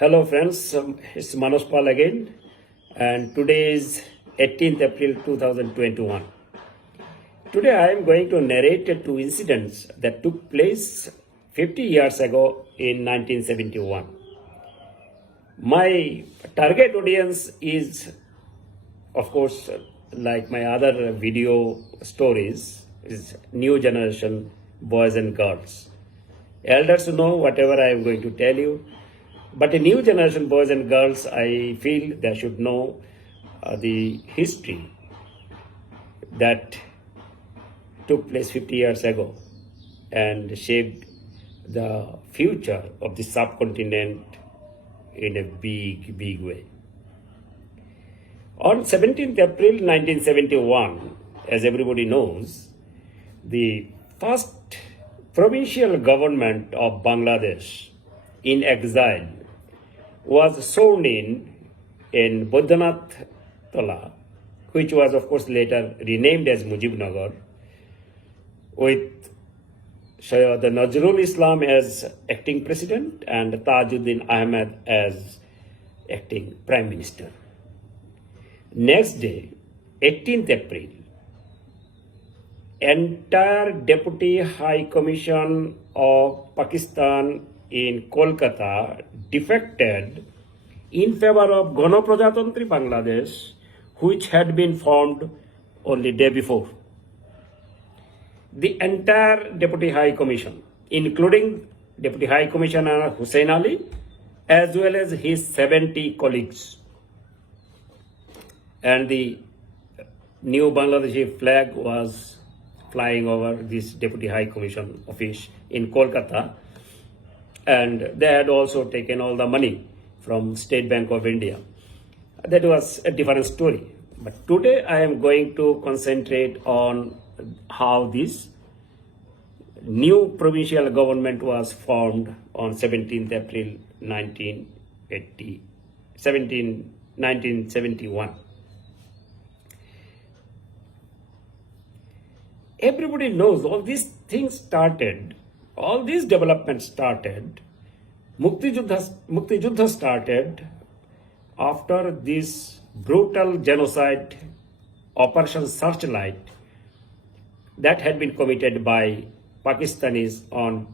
Hello friends, it's Manoj Pal again, and today is 18th April 2021. Today I am going to narrate two incidents that took place 50 years ago in 1971. My target audience is, of course, like my other video stories, is new generation boys and girls. Elders know whatever I am going to tell you. But a new generation boys and girls, I feel they should know the history that took place 50 years ago and shaped the future of the subcontinent in a big way. On 17th April 1971, as everybody knows, the first provincial government of Bangladesh in exile was sworn in Bodhanath Tola, which was of course later renamed as Mujibnagar, with Sayyid Nazrul Islam as acting president and Tajuddin Ahmed as acting prime minister. Next day, 18th April, entire Deputy High Commission of Pakistan in Kolkata defected in favor of Ganaprajatantri Bangladesh, which had been formed only day before. The entire Deputy High Commission, including Deputy High Commissioner Hussain Ali, as well as his 70 colleagues, and the new Bangladeshi flag was flying over this Deputy High Commission office in Kolkata, and they had also taken all the money from State Bank of India. That was a different story. But today I am going to concentrate on how this new provincial government was formed on 17th April 1971. Everybody knows all these things started, all these developments started, Mukti Juddha started after this brutal genocide Operation Searchlight that had been committed by Pakistanis on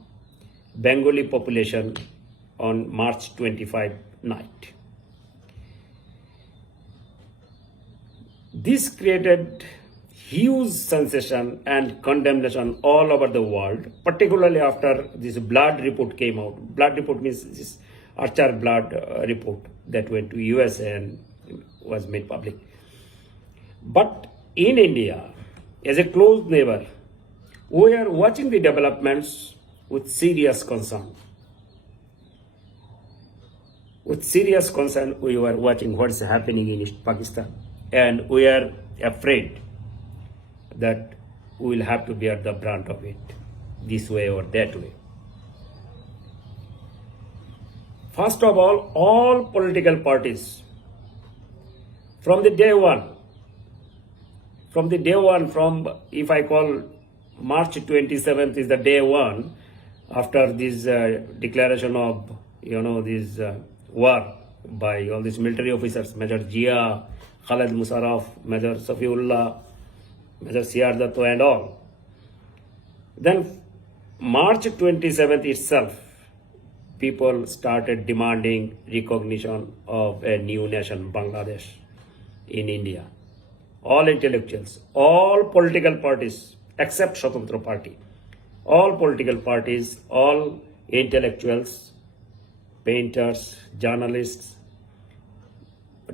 Bengali population on March 25 night. This created huge sensation and condemnation all over the world, particularly after this blood report came out. Blood report means this Archer blood report that went to USA and was made public. But in India, as a close neighbor, we are watching the developments with serious concern. With serious concern, we were watching what's happening in East Pakistan, and we are afraid that we will have to bear the brunt of it, this way or that way. First of all political parties, from if I call March 27th is the day one after this declaration of, this war by all these military officers, Major Jia, Khalid Musarraf, Major Safiullah, Major Siyar Datto and all. Then March 27th itself, people started demanding recognition of a new nation, Bangladesh, in India. All intellectuals, all political parties, except Swatantra Party, all political parties, all intellectuals, painters, journalists,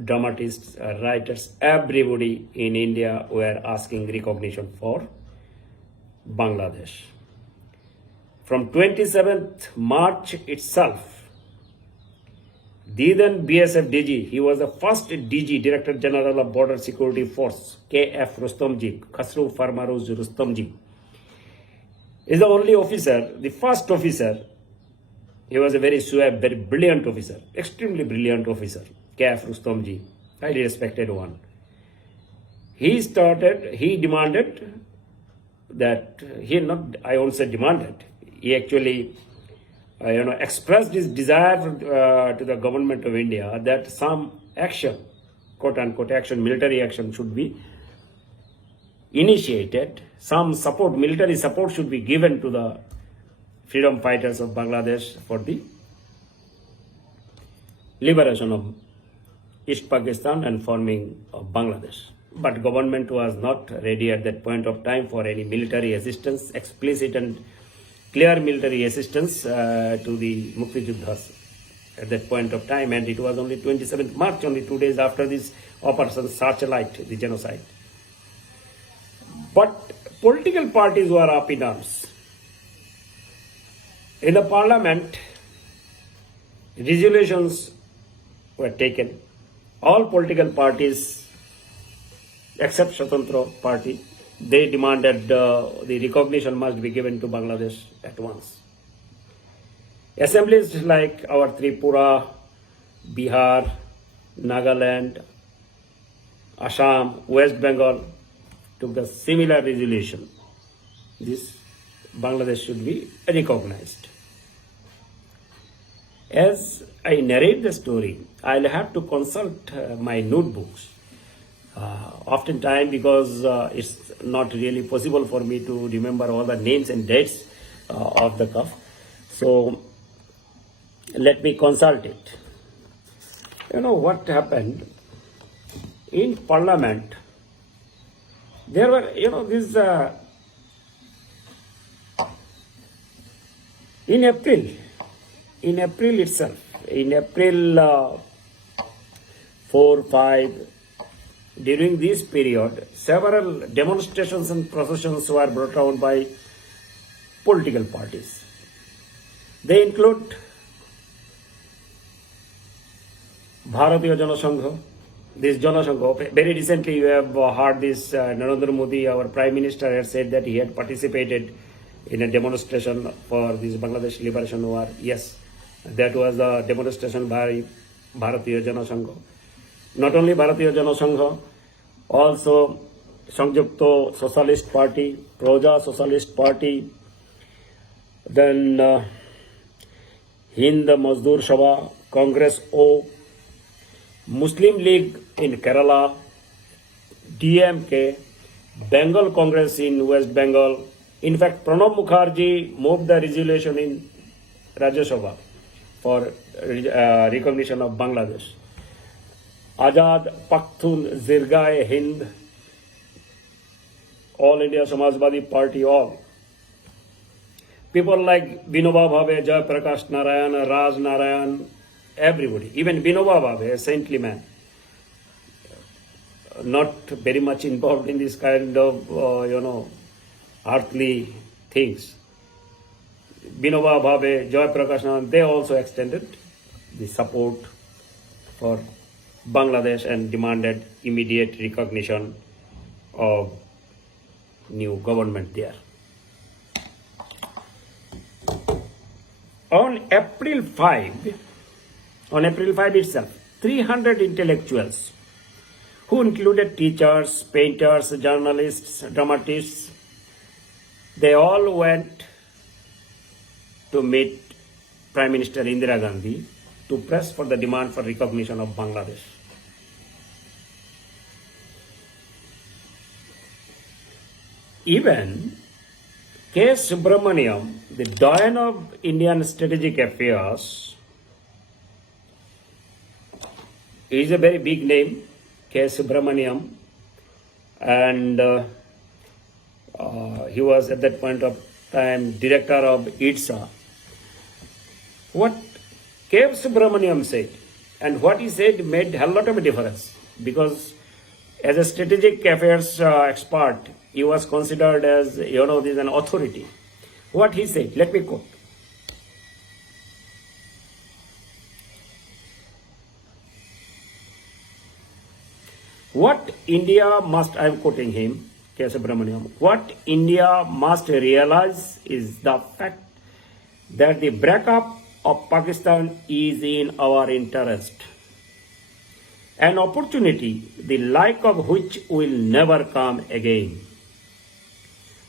dramatists, writers, everybody in India were asking recognition for Bangladesh. From 27th March itself, the then BSF DG, he was the first DG, Director General of Border Security Force, KF Rustomji, Khasru Farmaruz Rustomji, is the only officer, the first officer. He was a very suave, very brilliant officer, extremely brilliant officer. KF Rustomji, highly respected one. He demanded that, I won't say demanded, he actually expressed his desire to the government of India that some action, quote unquote action, military action should be initiated. Some support, military support should be given to the freedom fighters of Bangladesh for the liberation of East Pakistan and forming of Bangladesh. But government was not ready at that point of time for any military assistance, explicit and clear military assistance to the Muktijuddhas at that point of time, and it was only 27th March, only 2 days after this Operation Searchlight, the genocide. But political parties were up in arms. In the parliament, resolutions were taken. All political parties, except Swatantra Party, they demanded the recognition must be given to Bangladesh at once. Assemblies like our Tripura, Bihar, Nagaland, Assam, West Bengal took the similar resolution. This Bangladesh should be recognized. As I narrate the story, I'll have to consult my notebooks. Oftentimes, because it's not really possible for me to remember all the names and dates of the cuff. So let me consult it. You know what happened in Parliament? There were, this in April itself, in April 4, 5, during this period, several demonstrations and processions were brought out by political parties. They include Bharatiya Janasangha. This Janasangha, very recently you have heard this Narendra Modi, our Prime Minister, had said that he had participated in a demonstration for this Bangladesh Liberation War. Yes, that was a demonstration by Bharatiya Janasangha. Not only Bharatiya Janasangha, also Sangyukta Socialist Party, Proja Socialist Party, then Hind Mazdoor Sabha, Congress O, Muslim League in Kerala, DMK, Bengal Congress in West Bengal. In fact, Pranab Mukherjee moved the resolution in Rajya Sabha for recognition of Bangladesh. Azad Pakhtun Zirgai Hind, All India Samajwadi Party, all. People like Vinoba Bhave, Jay Prakash Narayan, Raj Narayan, everybody. Even Vinoba Bhave, a saintly man, not very much involved in this kind of, earthly things. Vinoba Bhave, Jay Prakash Narayan, they also extended the support for Bangladesh and demanded immediate recognition of new government there. On April 5 itself, 300 intellectuals, who included teachers, painters, journalists, dramatists, they all went to meet Prime Minister Indira Gandhi to press for the demand for recognition of Bangladesh. Even K. Subramaniam, the Doyen of Indian Strategic Affairs, is a very big name, K. Subramaniam, and he was at that point of time director of ITSA. What K. Subramaniam said and what he said made a lot of difference, because as a strategic affairs expert, he was considered as, this an authority. What he said, let me quote. What India must, I am quoting him, K. Subramaniam, what India must realize is the fact that the breakup of Pakistan is in our interest. An opportunity the like of which will never come again.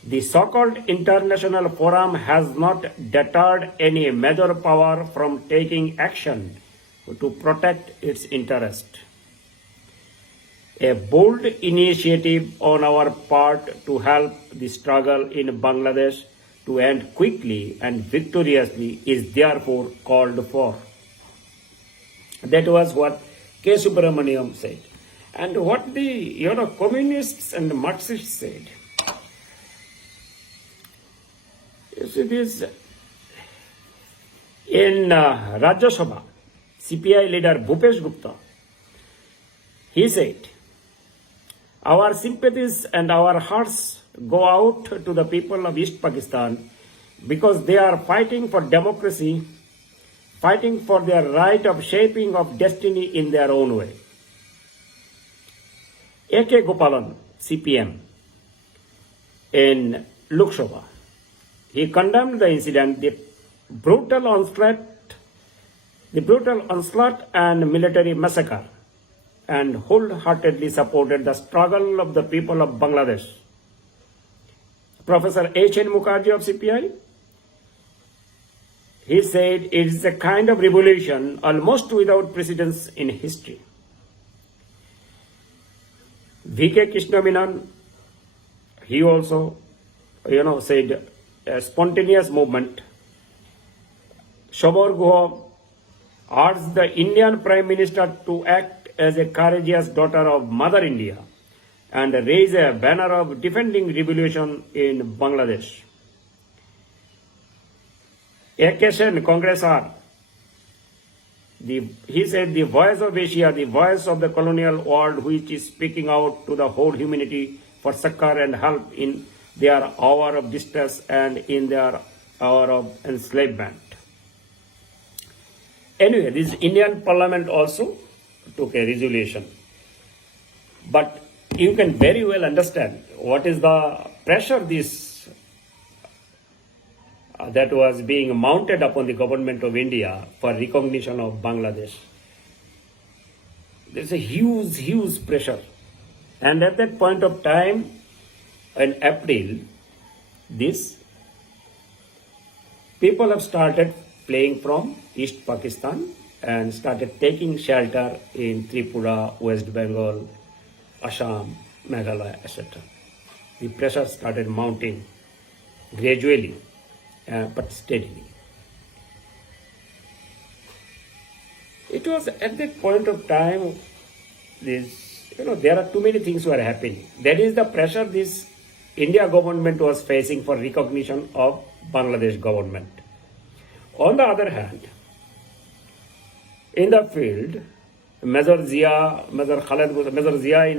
The so-called international forum has not deterred any major power from taking action to protect its interest. A bold initiative on our part to help the struggle in Bangladesh to end quickly and victoriously is therefore called for. That was what K. Subramaniam said. And what the communists and Marxists said. You see this in Rajya Sabha, CPI leader Bhupesh Gupta, he said, our sympathies and our hearts go out to the people of East Pakistan because they are fighting for democracy, fighting for their right of shaping of destiny in their own way. A.K. Gopalan, CPM, in Lok Sabha, he condemned the incident, the brutal onslaught and military massacre, and wholeheartedly supported the struggle of the people of Bangladesh. Professor H.N. Mukherjee of CPI, he said it is a kind of revolution almost without precedence in history. V.K. Krishnamenon, he also, said a spontaneous movement. Shobhar Guha urged the Indian Prime Minister to act as a courageous daughter of Mother India and raise a banner of defending revolution in Bangladesh. A.K. Sen, Congressar, he said the voice of Asia, the voice of the colonial world which is speaking out to the whole humanity for succor and help in their hour of distress and in their hour of enslavement. Anyway, this Indian Parliament also took a resolution. But you can very well understand what is the pressure that was being mounted upon the government of India for recognition of Bangladesh. There's a huge pressure. And at that point of time, in April, these people have started fleeing from East Pakistan and started taking shelter in Tripura, West Bengal, Assam, Meghalaya, etc. The pressure started mounting gradually, but steadily. It was at that point of time, there are too many things were happening. That is the pressure this India government was facing for recognition of Bangladesh government. On the other hand, in the field, Major Zia in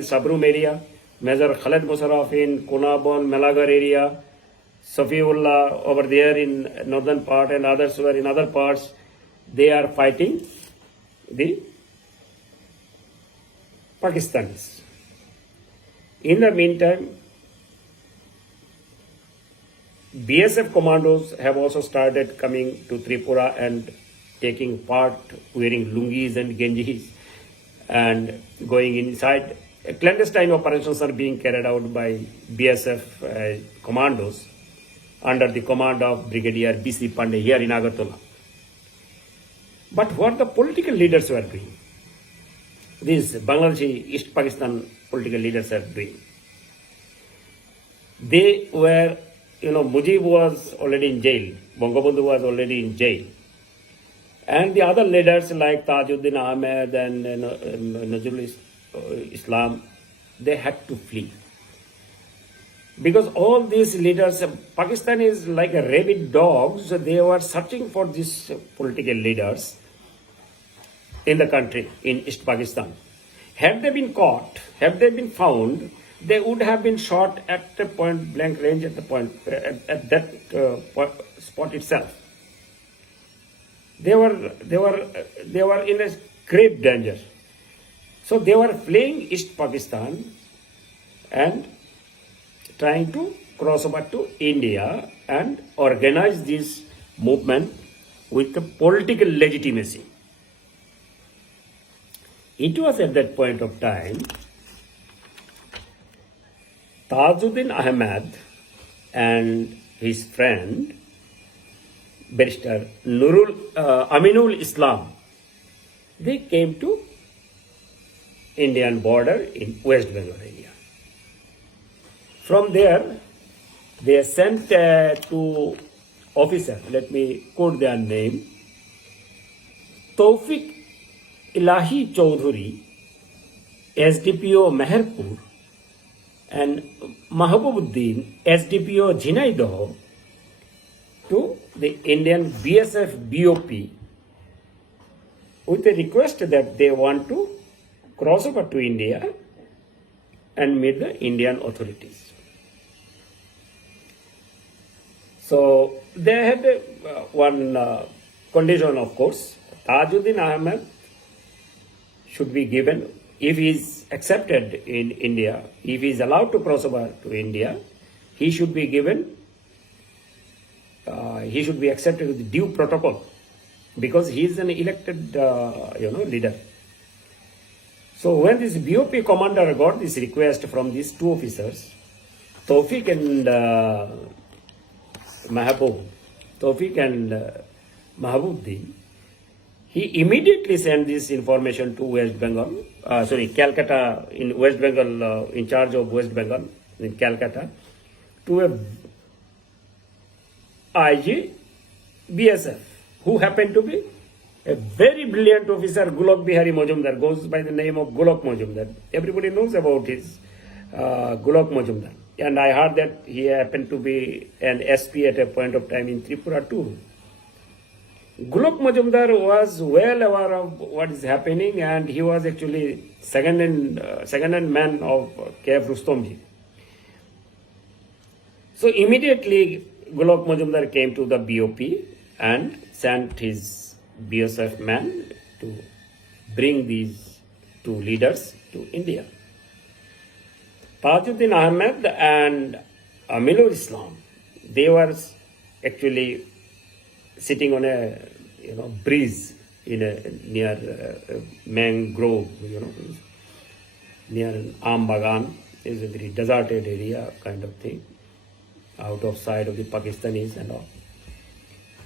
Sabrum area, Major Khaled Musharraf in Kunabon, Melagar area, Safiullah over there in northern part and others were in other parts, they are fighting the Pakistanis. In the meantime, BSF commandos have also started coming to Tripura and taking part, wearing lungis and genjis and going inside. Clandestine operations are being carried out by BSF commandos under the command of Brigadier B.C. Pandey here in Agartala. But what the political leaders were doing, these Bangladeshi East Pakistan political leaders are doing, they were, Mujib was already in jail, Bangabandhu was already in jail. And the other leaders like Tajuddin Ahmed and Nazrul Islam, they had to flee. Because all these leaders, Pakistan is like a rabid dogs, they were searching for these political leaders in the country, in East Pakistan. Had they been caught, had they been found, they would have been shot at the point blank range at that spot itself. They were in a great danger. So they were fleeing East Pakistan and trying to cross over to India and organize this movement with the political legitimacy. It was at that point of time, Tajuddin Ahmed and his friend, Barrister Aminul Islam, they came to Indian border in West Bengal area. From there, they sent two officers, let me quote their name, Tawfiq Ilahi Chaudhuri, SDPO Meherpur, and Mahabubuddin, SDPO Jhinaidah, to the Indian BSF BOP with a request that they want to cross over to India and meet the Indian authorities. So they had one condition, of course. Tajuddin Ahmed should be given, if he is accepted in India, if he is allowed to cross over to India, he should be given, he should be accepted with due protocol, because he is an elected, leader. So when this BOP commander got this request from these two officers, Tawfiq and Mahabuddin, he immediately sent this information to West Bengal, Calcutta, in West Bengal, in charge of West Bengal, in Calcutta, to a IG BSF, who happened to be a very brilliant officer, Gulok Bihari Majumdar, goes by the name of Gulok Majumdar. Everybody knows about his Gulok Majumdar. And I heard that he happened to be an SP at a point of time in Tripura too. Gulok Majumdar was well aware of what is happening, and he was actually second-hand man of K.F. Rustomji. So immediately Gulok Majumdar came to the BOP and sent his BSF man to bring these two leaders to India. Tajuddin Ahmed and Aminul Islam, they were actually sitting on a breeze in near mangrove, near an Ambagan, is a very deserted area kind of thing, out of sight of the Pakistanis and all.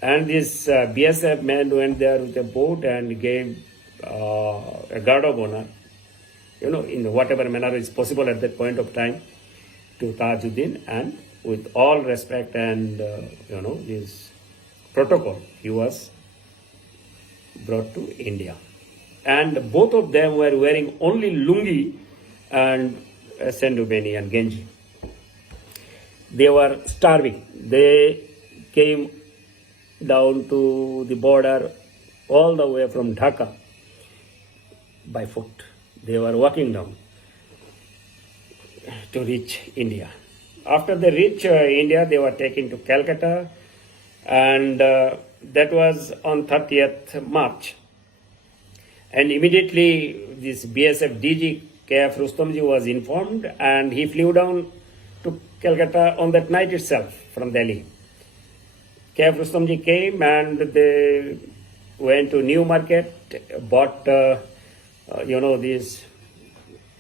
And this BSF man went there with a boat and gave a guard of honor, in whatever manner is possible at that point of time, to Tajuddin, and with all respect and his protocol, he was brought to India. And both of them were wearing only lungi and sendubeni and genji. They were starving. They came down to the border all the way from Dhaka by foot. They were walking down to reach India. After they reached India, they were taken to Calcutta, and that was on 30th March. And immediately this BSF DG K.F. Rustomji was informed, and he flew down to Calcutta on that night itself from Delhi. K.F. Rustomji came and they went to New Market, bought these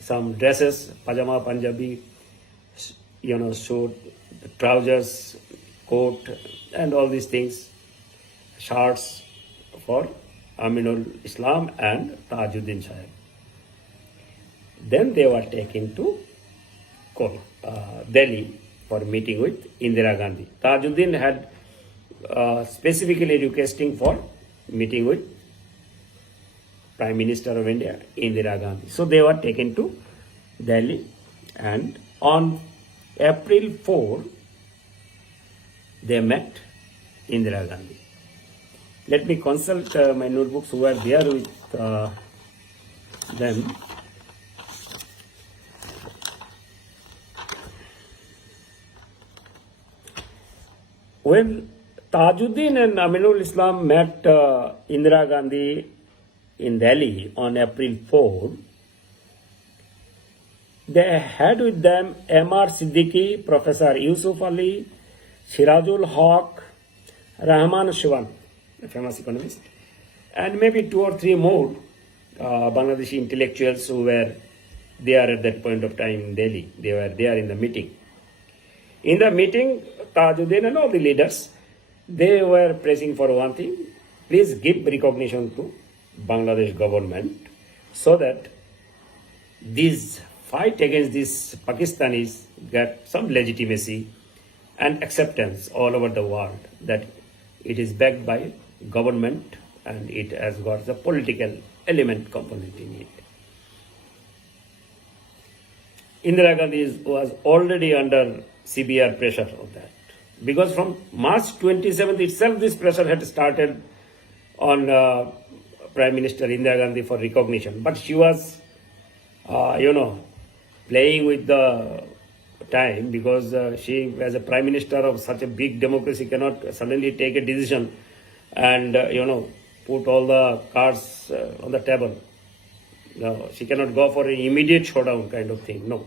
some dresses, pajama, Punjabi, suit, trousers, coat, and all these things, shirts for Aminul Islam and Tajuddin Sahib. Then they were taken to Delhi for meeting with Indira Gandhi. Tajuddin had specifically requesting for meeting with Prime Minister of India, Indira Gandhi. So they were taken to Delhi, and on April 4, they met Indira Gandhi. Let me consult my notebooks who are there with them. When Tajuddin and Aminul Islam met Indira Gandhi in Delhi on April 4, they had with them M.R. Siddiqui, Professor Yusuf Ali, Sirajul Haq, Rahman Shivan, a famous economist, and maybe 2 or 3 more Bangladeshi intellectuals who were there at that point of time in Delhi. They were there in the meeting. In the meeting, Tajuddin and all the leaders, they were pressing for one thing: please give recognition to Bangladesh government so that this fight against these Pakistanis get some legitimacy and acceptance all over the world, that it is backed by government and it has got the political element component in it. Indira Gandhi was already under severe pressure of that, because from March 27th itself this pressure had started on Prime Minister Indira Gandhi for recognition, but she was playing with the time, because she, as a Prime Minister of such a big democracy, cannot suddenly take a decision and put all the cards on the table. No, she cannot go for an immediate showdown kind of thing. No.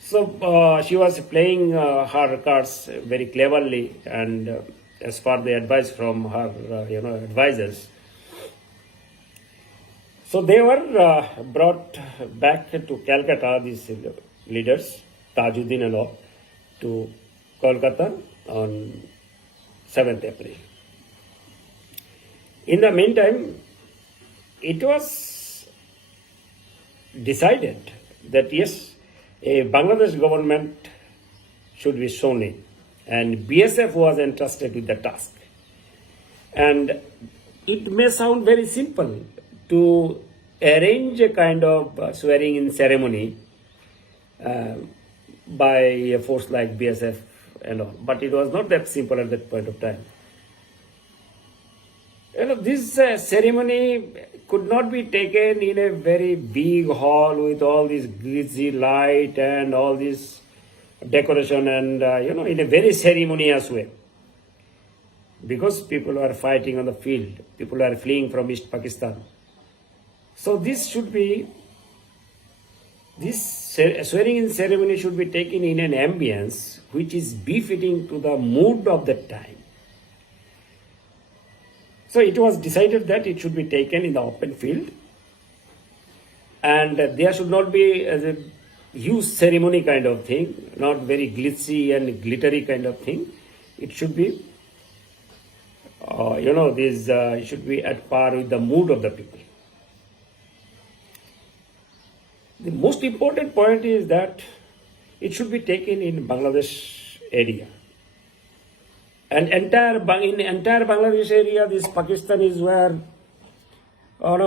So she was playing her cards very cleverly, and as per the advice from her, advisors. So they were brought back to Calcutta, these leaders, Tajuddin and all, to Kolkata on 7th April. In the meantime, it was decided that yes, a Bangladesh government should be sworn in, and BSF was entrusted with the task. And it may sound very simple to arrange a kind of swearing in ceremony by a force like BSF and all, but it was not that simple at that point of time. This ceremony could not be taken in a very big hall with all this glitzy light and all this decoration and, in a very ceremonious way. Because people are fighting on the field, people are fleeing from East Pakistan. So this swearing in ceremony should be taken in an ambience which is befitting to the mood of the time. So it was decided that it should be taken in the open field, and there should not be a huge ceremony kind of thing, not very glitzy and glittery kind of thing. It should be, it should be at par with the mood of the people. The most important point is that it should be taken in Bangladesh area. And in entire Bangladesh area, these Pakistanis were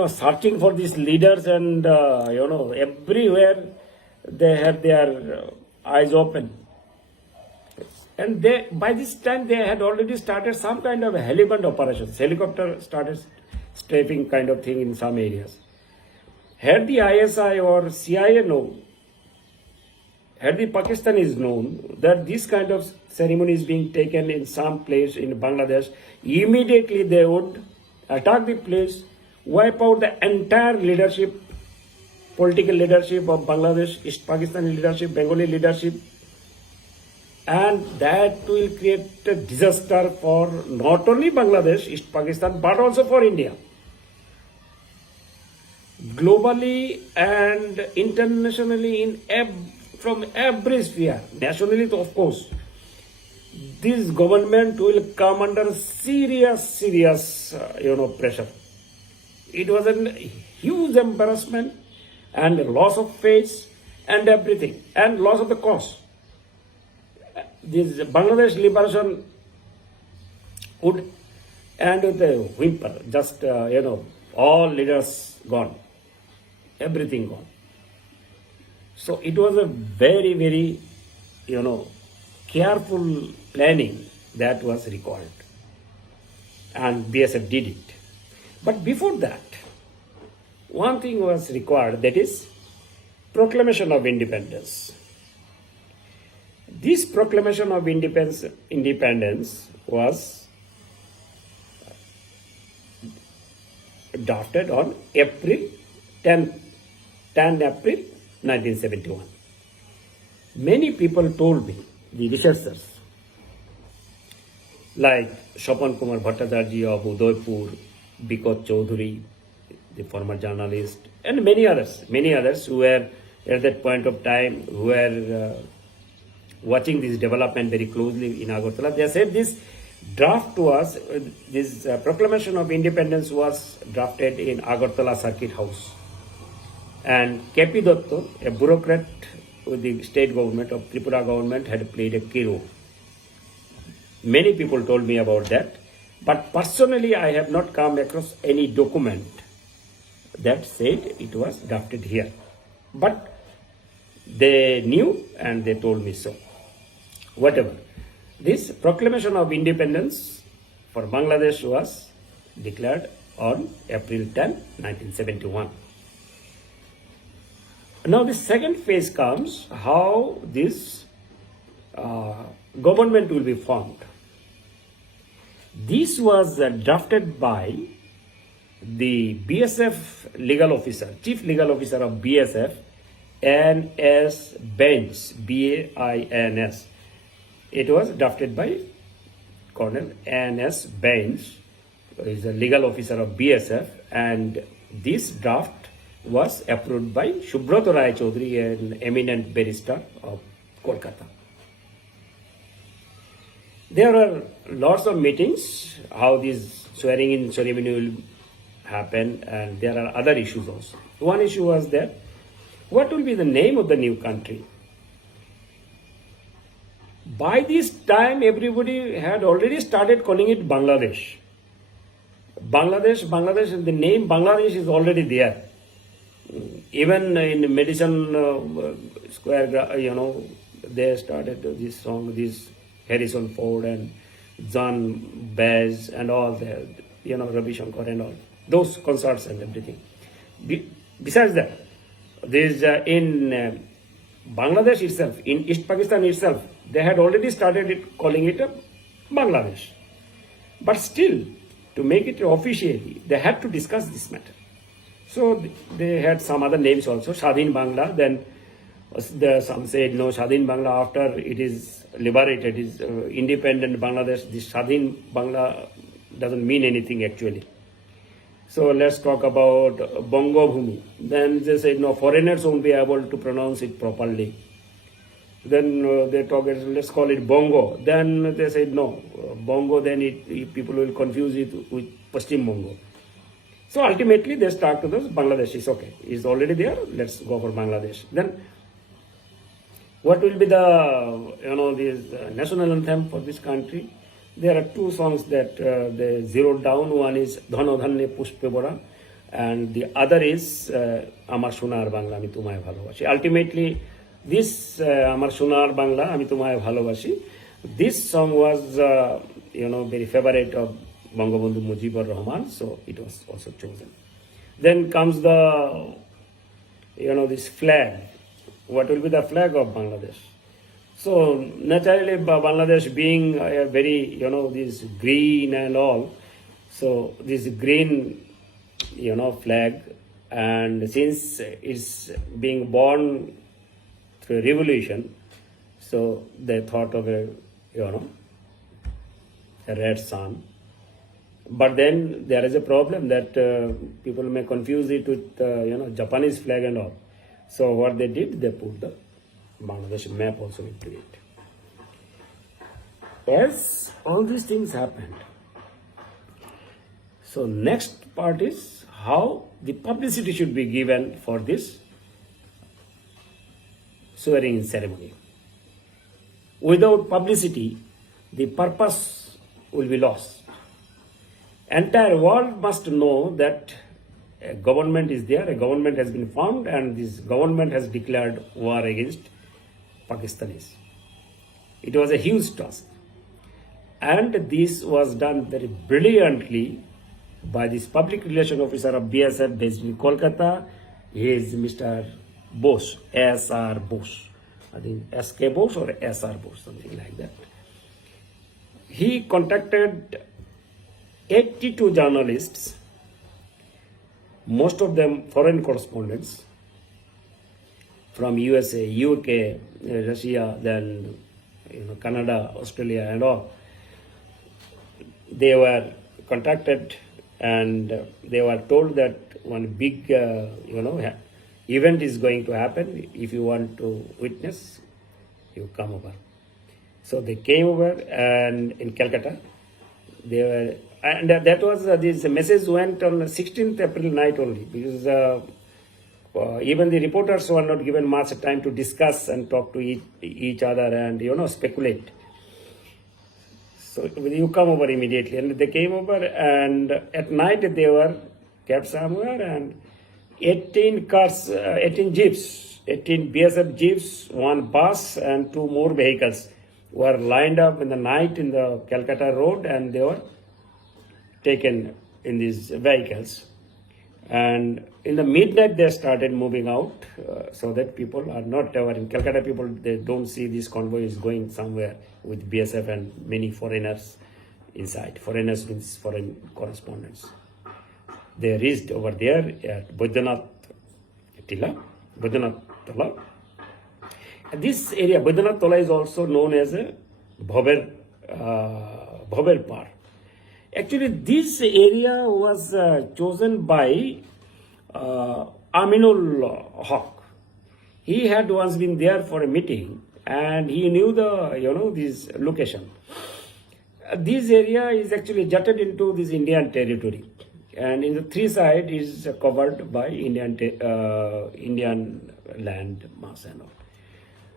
searching for these leaders, and everywhere they had their eyes open. And by this time they had already started some kind of heliband operations. Helicopter started strafing kind of thing in some areas. Had the ISI or CIA known, had the Pakistanis known that this kind of ceremony is being taken in some place in Bangladesh, immediately they would attack the place, wipe out the entire leadership, political leadership of Bangladesh, East Pakistani leadership, Bengali leadership, and that will create a disaster for not only Bangladesh, East Pakistan, but also for India. Globally and internationally, from every sphere, nationally of course, this government will come under serious pressure. It was a huge embarrassment and loss of face and everything, and loss of the cause. This Bangladesh liberation would end with a whimper, just all leaders gone, everything gone. So it was a very, very, careful planning that was required, and BSF did it. But before that, one thing was required, that is Proclamation of Independence. This Proclamation of Independence was drafted on April 10 April 1971. Many people told me, the researchers, like Shopan Kumar Bhattacharjee of Udaipur, Bikot Chaudhary, the former journalist, and many others who were at that point of time, who were watching this development very closely in Agartala. They said this draft was, this Proclamation of Independence was drafted in Agartala Circuit House. And K.P. Dotto, a bureaucrat with the state government of Tripura government, had played a key role. Many people told me about that, but personally I have not come across any document that said it was drafted here. But they knew and they told me so. Whatever. This Proclamation of Independence for Bangladesh was declared on April 10, 1971. Now the second phase comes, how this government will be formed. This was drafted by the BSF legal officer, chief legal officer of BSF, N.S. Bains, B-A-I-N-S. It was drafted by Colonel N.S. Bains, who is a legal officer of BSF, and this draft was approved by Subroto Rai Chaudhary, an eminent barrister of Kolkata. There are lots of meetings, how this swearing in ceremony will happen, and there are other issues also. One issue was that what will be the name of the new country? By this time, everybody had already started calling it Bangladesh. Bangladesh, the name Bangladesh is already there. Even in Madison Square, they started this song, this Harrison Ford and John Baez and all the, Ravi Shankar and all. Those concerts and everything. Besides that, there's in Bangladesh itself, in East Pakistan itself, they had already started calling it Bangladesh. But still, to make it officially, they had to discuss this matter. So they had some other names also, Shadhin Bangla. Then some said no, Shadhin Bangla after it is liberated, is independent Bangladesh. This Shadhin Bangla doesn't mean anything actually. So let's talk about Bongo Bhumi. Then they said no, foreigners won't be able to pronounce it properly. Then they talk, let's call it Bongo. Then they said no, Bongo, then people will confuse it with Paschim Bongo. So ultimately they start to this Bangladesh is okay. It's already there. Let's go for Bangladesh. Then what will be the this national anthem for this country? There are two songs that they zeroed down. One is Dhano Dhanne Pushpe Bora, and the other is Amar Sonar Bangla Ami Tumaye Bhalobashi. Ultimately, this Amar Sonar Bangla Ami Tumaye Bhalobashi, this song was very favorite of Bangabandhu Mujibur Rahman, so it was also chosen. Then comes the this flag. What will be the flag of Bangladesh? So naturally, Bangladesh being a very this green and all, so this green flag, and since it's being born through a revolution, so they thought of a red sun. But then there is a problem that people may confuse it with Japanese flag and all. So what they did, they put the Bangladesh map also into it. As all these things happened, so next part is how the publicity should be given for this swearing in ceremony. Without publicity, the purpose will be lost. Entire world must know that a government is there, a government has been formed, and this government has declared war against Pakistanis. It was a huge task. And this was done very brilliantly by this public relation officer of BSF based in Kolkata. He is Mr. Bose, S.R. Bose. I think S.K. Bose or S.R. Bose, something like that. He contacted 82 journalists, most of them foreign correspondents from USA, UK, Russia, then Canada, Australia and all. They were contacted and they were told that one big event is going to happen. If you want to witness, you come over. So they came over, and in Calcutta, they were, and that was this message went on 16th April night only, because even the reporters were not given much time to discuss and talk to each other and speculate. So you come over immediately, and they came over, and at night they were kept somewhere, and 18 cars, 18 jeeps, 18 BSF jeeps, one bus, and 2 more vehicles were lined up in the night in the Calcutta road, and they were taken in these vehicles. And in the midnight they started moving out, so that people are not aware. In Calcutta, people, they don't see this convoy is going somewhere with BSF and many foreigners inside. Foreigners means foreign correspondents. They reached over there at Baidyanath Tola. And this area, Baidyanath Tola, is also known as a Bhaber Par. Actually, this area was chosen by Aminul Haq. He had once been there for a meeting, and he knew this location. This area is actually jutted into this Indian territory, and in the 3 sides is covered by Indian land mass and all.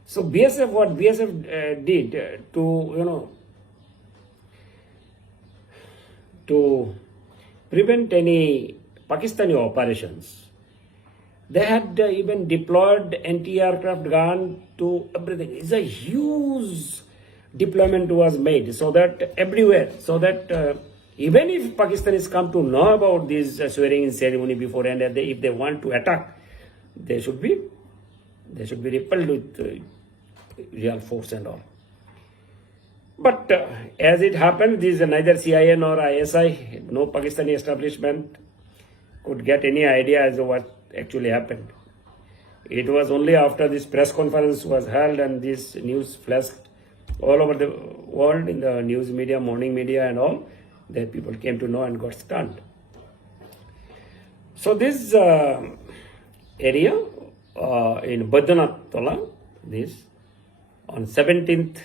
So BSF, what BSF did to prevent any Pakistani operations, they had even deployed anti-aircraft gun to everything. It's a huge deployment was made, so that everywhere, so that even if Pakistanis come to know about this swearing-in ceremony beforehand, and if they want to attack, they should be repelled with real force and all. But as it happened, this neither CIA nor ISI, no Pakistani establishment could get any idea as to what actually happened. It was only after this press conference was held and this news flashed all over the world in the news media, morning media and all, that people came to know and got stunned. So this area in Baidyanath Tola, this on 17th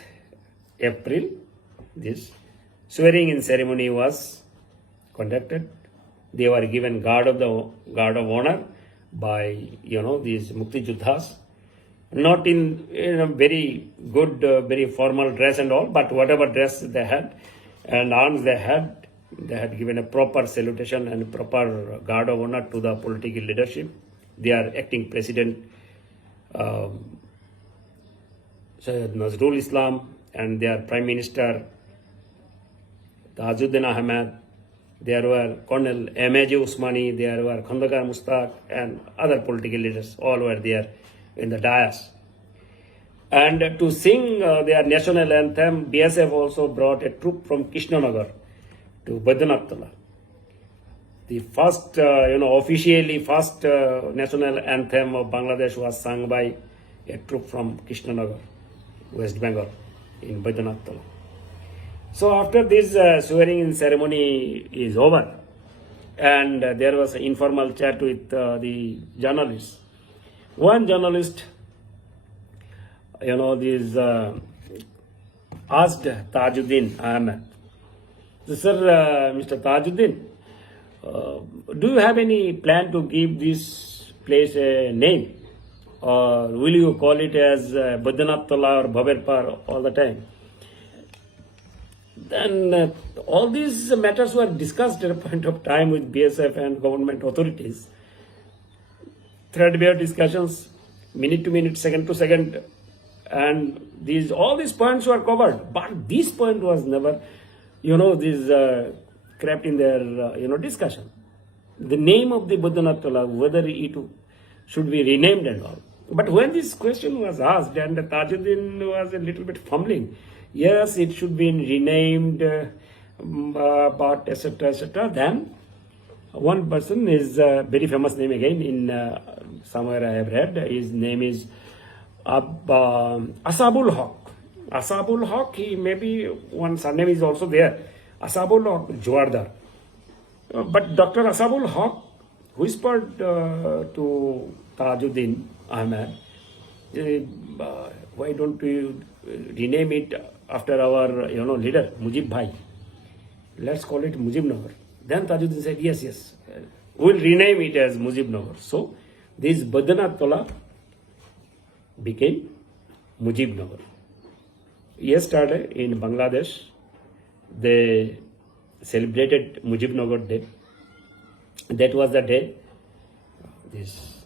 April, this swearing-in ceremony was conducted. They were given guard of honor by these Mukti Juddhas, not in a very good, very formal dress and all, but whatever dress they had and arms they had given a proper salutation and proper guard of honor to the political leadership. Their acting president, Sayyid Nazrul Islam, and their Prime Minister Tajuddin Ahmed, there were Colonel M.A.J. Usmani, there were Khandakar Mustaq, and other political leaders, all were there in the dais. And to sing their national anthem, BSF also brought a troop from Krishnanagar to Baidyanath Tola. The first, officially first national anthem of Bangladesh was sung by a troop from Krishnanagar, West Bengal, in Baidyanath Tola. So after this swearing-in ceremony is over, and there was an informal chat with the journalists. One journalist, asked Tajuddin Ahmed, Sir, Mr. Tajuddin, do you have any plan to give this place a name? Or will you call it as Baidyanath Tola or Bhaber Par all the time? Then all these matters were discussed at a point of time with BSF and government authorities. Threadbare discussions, minute to minute, second to second, and all these points were covered. But this point was never, crept in their, discussion. The name of the Baidyanath Tola, whether it should be renamed and all. But when this question was asked, and Tajuddin was a little bit fumbling, yes, it should be renamed, but etc. Then one person is a very famous name again in somewhere I have read. His name is Asabul Haq. Asabul Haq, he maybe one surname is also there. Asabul Haq Juardar. But Dr. Asabul Haq whispered to Tajuddin Ahmed, why don't you rename it after our leader Mujib Bhai. Let's call it Mujib Nagar. Then Tajuddin said, yes, we'll rename it as Mujib Nagar. So this Badrinath Tola became Mujib Nagar. Yesterday in Bangladesh, they celebrated Mujib Nagar Day. That was the day this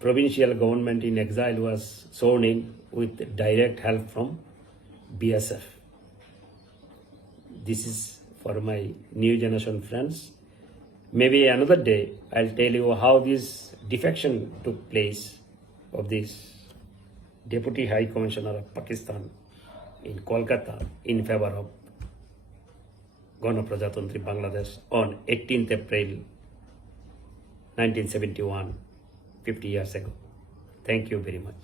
provincial government in exile was sworn in with direct help from BSF. This is for my new generation friends. Maybe another day I'll tell you how this defection took place of this Deputy High Commissioner of Pakistan in Kolkata in favor of Govt of Bangladesh on 18th April 1971, 50 years ago. Thank you very much.